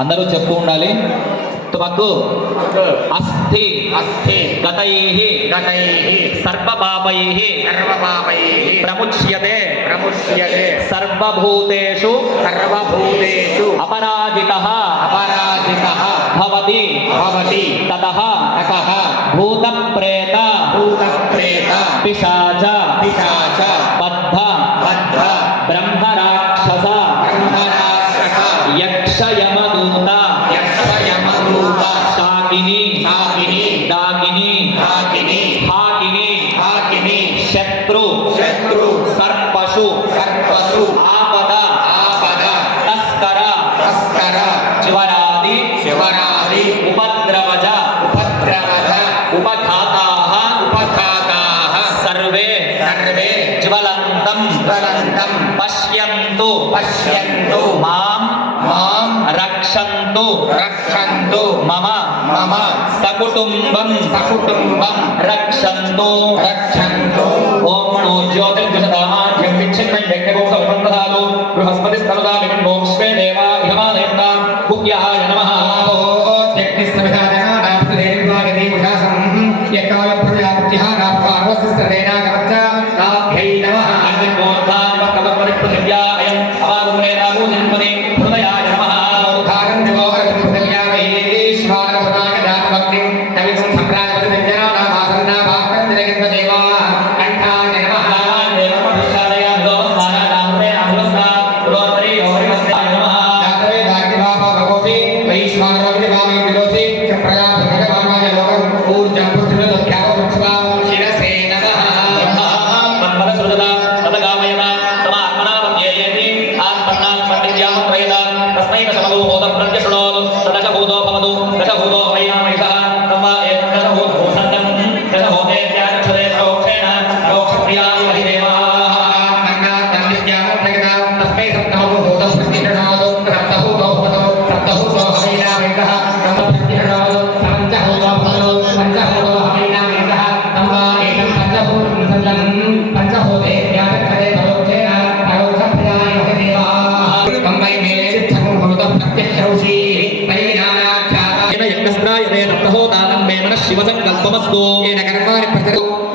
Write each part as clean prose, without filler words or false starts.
అందరూ చెప్తూ ఉండాలి. త్వక్ అస్థి అస్థి గతైః గతైః సర్వపాపైః సర్వపాపైః ప్రముచ్యతే ప్రముచ్యతే సర్వభూతేషు సర్వభూతేషు అపరాజితః అపరాజితః భవతి భవతి తతః తతః భూతప్రేత భూతప్రేత పిశాచ పిశాచ బద్ధ బద్ధ బ్రహ్మరాక్షస బ్రహ్మరాక్షస యక్షయమదూత యక్షయమదూత శాకిని శాకిని దాకిని హాకిని హాకిని హాకిని శత్రు శత్రు సర్పశు సర్పసు ఆపద ఆపద తస్కర తస్కర జ్వరాది శివరాది ఉపద్రవజ ఉపద్రవజ ఉపఘాతాః ఉపఘాతాః సర్వే సర్వే జ్వలంతం జ్వలంతం పశ్యంతు పశ్యంతు మాం మాం రక్షంతు రక్షంతు మమ మమ సకుటుంబం సకుటుంబం రక్షంతు రక్షంతు. ఓం నమో జ్యోతిర్జగదామాధ్యం విచ్ఛిన్నం యజ్ఞగోక్షవిమందధాలు బృహస్పతి స్థలుదా విమన్మోక్ష్వే దేవా ఇహమాదేవతా గుహ్యాయ నమః.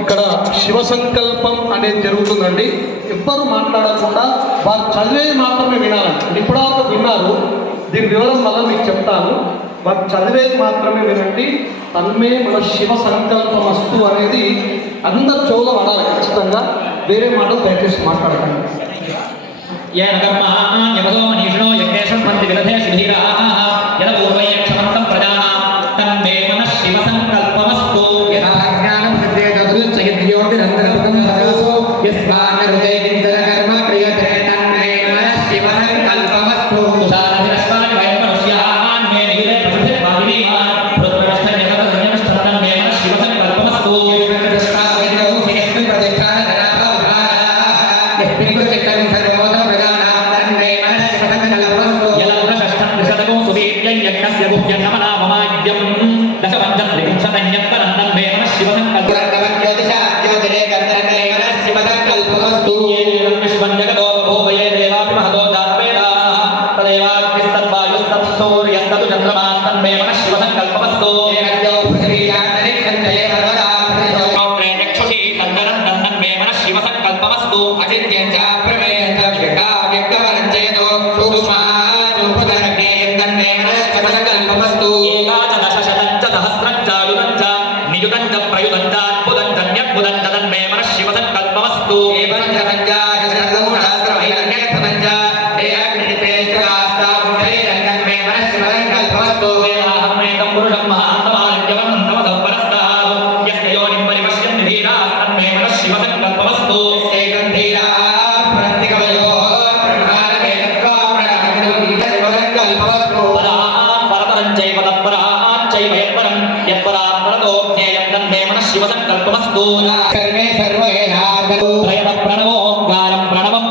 ఇక్కడ శివ సంకల్పం అనేది జరుగుతుందండి. ఎవ్వరు మాట్లాడకుండా వారు చదివేది మాత్రమే వినాలండి. ఇప్పటివరకు విన్నారు, దీని వివరం వల్ల మీకు చెప్తాను. వారు చదివేది మాత్రమే వినండి. తన్మే మన శివ సంకల్పం అస్తు అనేది అందరు చెవులో పడాలి ఖచ్చితంగా. వేరే మాటలు దయచేసి మాట్లాడకండి.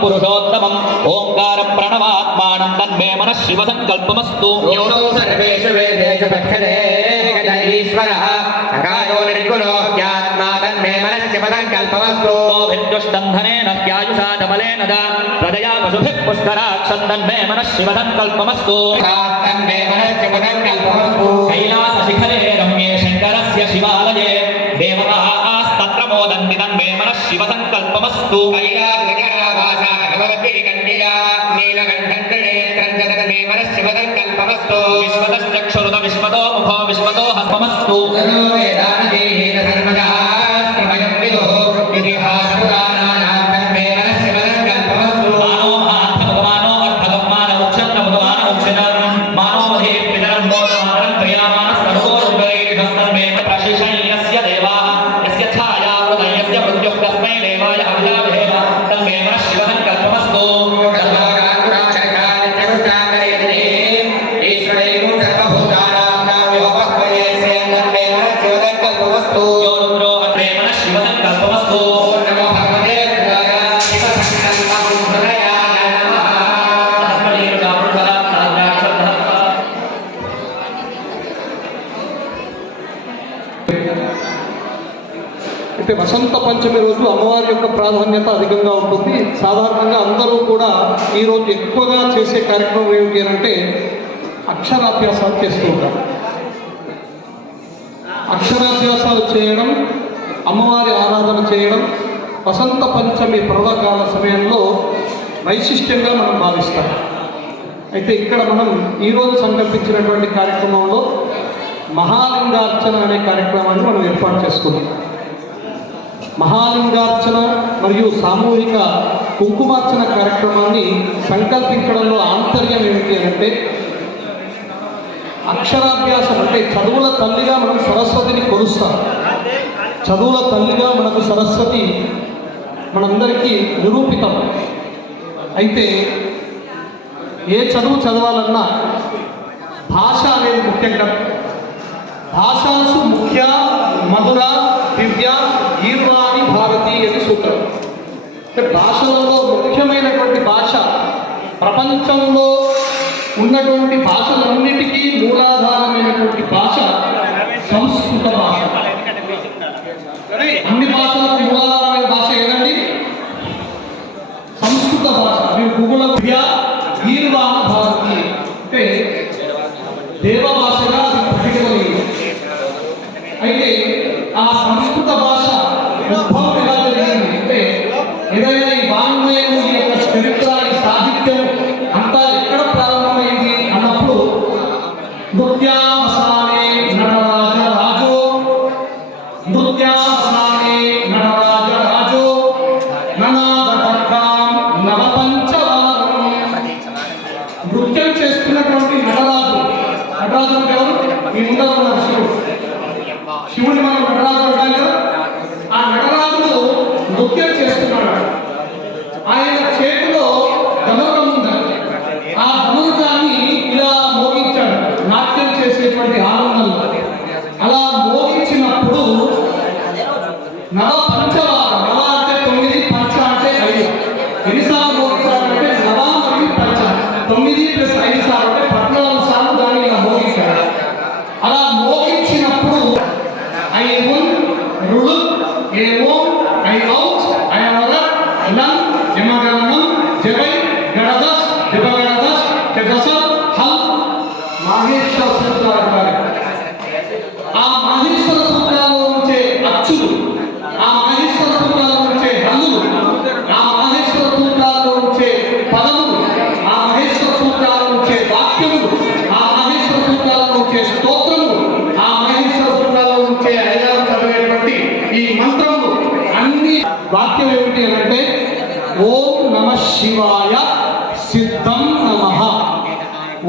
పురుషోత్తమం ఓంకారం ప్రణవాత్మానం తన్మే మనః శివ సంకల్పమస్తు. సర్వేషు వేదేషు దక్షిణే ఈశ్వరః అకారో నిర్గుణో జ్ఞాత్మా తన్మే మనః శివ సంకల్పమస్తు. यद्युष्टन्धनेन ह्यायुषा चमलेन च प्रजया पशुभिः पुष्कराक्षन्दन्मे मनः शिवसङ्कल्पमस्तु तन्मे मनस्य पदङ्कल्पमस्तु कैलासशिखरे रम्ये शङ्करस्य शिवालये देवतास्तत्र मोदन्ति तन्मे मनः शिवसङ्कल्पमस्तु कैलासगणावासा भगवद्गिरिकन्यया नीलकण्ठन्त्रिनेत्रं च तन्मे मनस्य पदङ्कल्पमस्तु विश्वतश्चक्षुरुत विश्वतो मुखो विश्वतो हस्तमस्तु तनो वेदानदेहेन सर्वदा स्त्रमयं विदुः इतिहासपुराणानां तन्मे मनस्य पदङ्कल्पमस्तु मानो महात्मगमानो अर्थगं मानो उच्चन्नमुदमानो उच्चनं मानो मधे पितरं बोधमानं क्रियामानस्तनुगोरुगैर्हस्तन्मे प्रशिशय्यस्य देवाः यस्य छायावृतयस्य मृत्युः तस्मै देवाय अभिलाभेन तन्मे मनः शिवसङ्कल्पमस्तु यो रुद्रो तन्मे मनः शिवसङ्कल्पमस्तु అయితే వసంత పంచమి రోజు అమ్మవారి యొక్క ప్రాధాన్యత అధికంగా ఉంటుంది. సాధారణంగా అందరూ కూడా ఈరోజు ఎక్కువగా చేసే కార్యక్రమం ఏమిటి అని అంటే అక్షరాభ్యాసాలు చేస్తూ ఉంటారు. అక్షరాభ్యాసాలు చేయడం, అమ్మవారి ఆరాధన చేయడం వసంత పంచమి పర్వకాల సమయంలో వైశిష్ట్యంగా మనం భావిస్తాం. అయితే ఇక్కడ మనం ఈరోజు సంకల్పించినటువంటి కార్యక్రమంలో మహాలింగార్చన అనే కార్యక్రమాన్ని మనం ఏర్పాటు చేసుకున్నాం. మహాలింగార్చన మరియు సామూహిక కుంకుమార్చన కార్యక్రమాన్ని సంకల్పించడంలో ఆంతర్యం ఏమిటి అంటే అక్షరాభ్యాసం అంటే చదువుల తల్లిగా మనం సరస్వతిని కొలుస్తాం. చదువుల తల్లిగా మనకు సరస్వతి మనందరికీ నిరూపితం. అయితే ఏ చదువు చదవాలన్నా భాష అనేది ముఖ్యంగా భాషాసు ముఖ్య మధుర దివ్య ఈర్వాణి భారతి అని సూత్రం. అంటే భాషలలో ముఖ్యమైనటువంటి భాష, ప్రపంచంలో ఉన్నటువంటి భాషలన్నిటికీ మూలాధారమైనటువంటి భాష సంస్కృత భాష. అన్ని భాషలకు మూలాధారమైన భాష ఏదండి? సంస్కృత భాష. మీరు గూగుల్ విద్య ఈర్వాణ భారతి అంటే దేవ భాషగా అది ప్రకటించబడింది. అయితే ఆ సంస్కృత భాష ఉద్భవం ఎలా జరిగింది అంటే ఏదైనా ఈ వాంగ్మయం ఈ యొక్క చరిత్ర ఈ సాహిత్యం అంతా ఎక్కడ ప్రారంభమైంది అన్నప్పుడు నృత్యావసానే నటరాజ రాజో నృత్యావసానే నటరాజ రాజో ననాదటక్కాం నవపంచవారం. నృత్యం చేస్తున్నటువంటి నటరాజు అంటే ఎవరు? మీ ముందర ఉన్నారు శివుడు. శివుని మనం నటరాజు అంటాం కదా. ఆ నటరాజుడు నృత్యం చేస్తున్నాడు. ఆయన చేతిలో ధనుకం ఉంది. ఆ ధనుకాన్ని ఇలా మోగించాడు నాట్యం చేసేటువంటి ఆనందంలో. అలా మోగించినప్పుడు నవ పంచవారం, నవ అంటే 9, పంచ అంటే 5. ఎన్నిసార్లు మోగించాడంటే నవ మరియు పంచ 9 + 5 సార్లు అంటే 14 సార్లు దాన్ని ఇలా మోగించాడు. అలా మోగించినప్పుడు ఐ ఉన్ రుడు ఏ ఓం ఐ ఔట్ ఐ అవర లం యమగణం జబై గణదస్ దివగణదస్ కదస హల్ మాహేశ్వర సూత్రాలు అంటారు. ఆ మాహేశ్వర సూత్రాల్లో ఉంచే అచ్చులు, ఆ మాహేశ్వర సూత్రాల్లో ఉంచే హల్లులు, ఆ మాహేశ్వర సూత్రాల్లో ఉంచే పదములు, ఆ మహేశ్వర సూత్రాల్లో ఉంచే వాక్యములు, ఆ మహేశ్వర సూత్రాల్లో ఉంచే స్తోత్రములు, ఆ మహేశ్వర సూత్రాల్లో ఉంచే ఐదారు చదివేటువంటి ఈ మంత్రములు అన్ని వాక్యం ఏమిటి అంటే ఓం నమః శివాయ సిద్ధం నమః,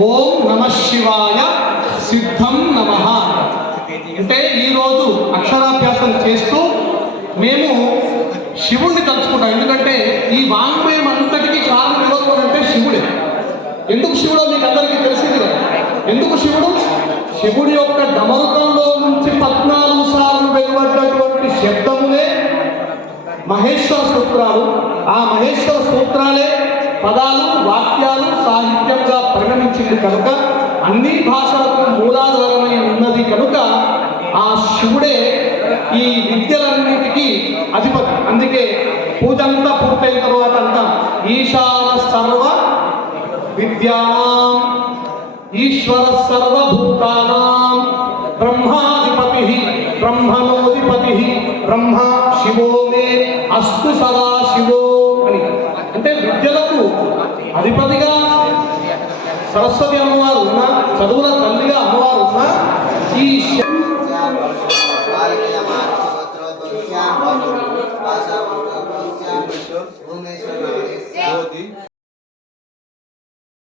ఓం నమః శివాయ సిద్ధం నమః. అంటే ఈరోజు అక్షరాభ్యాసం చేస్తూ మేము శివుణ్ణి తలుచుకుంటాం. ఎందుకంటే ఈ వాంగ్మయం అంతటికి కారణం ఎవరు అంటే శివుడే. ఎందుకు శివుడో మీకు అందరికీ తెలిసింది కదా. ఎందుకు శివుడు? శివుడి యొక్క డమరుకంలో నుంచి 14 సార్లు వెలువడ్డటువంటి శబ్దములే మహేశ్వర సూత్రాలు. ఆ మహేశ్వర సూత్రాలే పదాలు, వాక్యాలు, సాహిత్యంగా పరిగణించింది కనుక అన్ని భాషలకు మూలాధారమై ఉన్నది కనుక ఆ శివుడే ఈ విద్యలన్నిటికీ అధిపతి. అందుకే పూజ అంతా పూర్తయిన తర్వాత అంతా ఈశాన సర్వ విద్యానాం ఈశ్వర సర్వభూతానాం బ్రహ్మాధిపతి బ్రహ్మణోధిపతి బ్రహ్మ శివో మే అస్తు సదా శివో అని. అంటే విద్యలకు అధిపతిగా సరస్వతి అమ్మవారు ఉన్నా, చదువుల తల్లిగా అమ్మవారు ఉన్నా, ఈ భూమేశ్వర